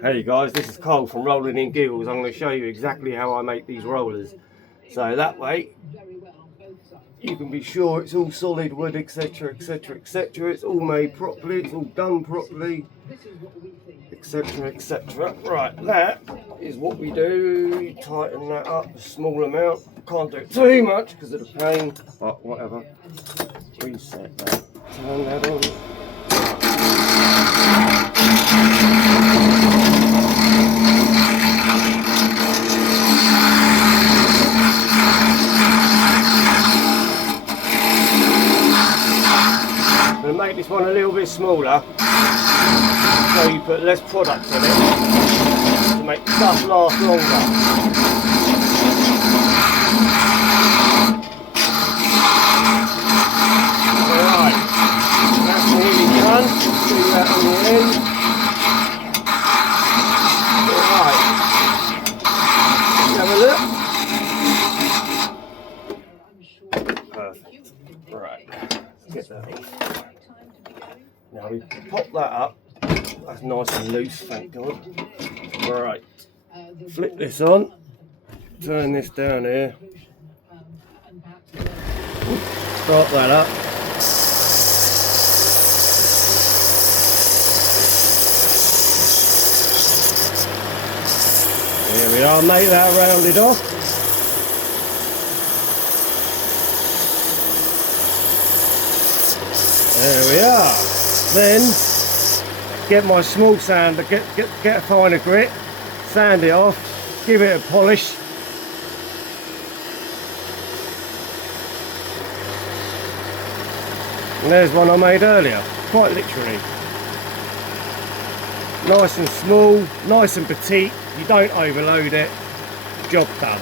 Hey guys, this is Cole from Rolling in Giggles. I'm going to show you exactly how I make these rollers. So that way you can be sure it's all solid wood, etc, etc, etc. It's all made properly, it's all done properly, etc, etc. Right, that is what we do. You tighten that up a small amount. Can't do it too much because of the pain, but whatever. Reset that, turn that on. I'm going to make this one a little bit smaller so you put less product in it to make stuff last longer. Alright, that's nearly done. Do that on the end. Alright, let's have a look. Perfect. Right, let's get that off. Now we pop that up. That's nice and loose, thank God. Right, flip this on. Turn this down here. Start that up. There we are, make that rounded off. There we are. Then get my small sander, get a finer grit, sand it off, give it a polish. And there's one I made earlier, quite literally. Nice and small, nice and petite, you don't overload it, job done.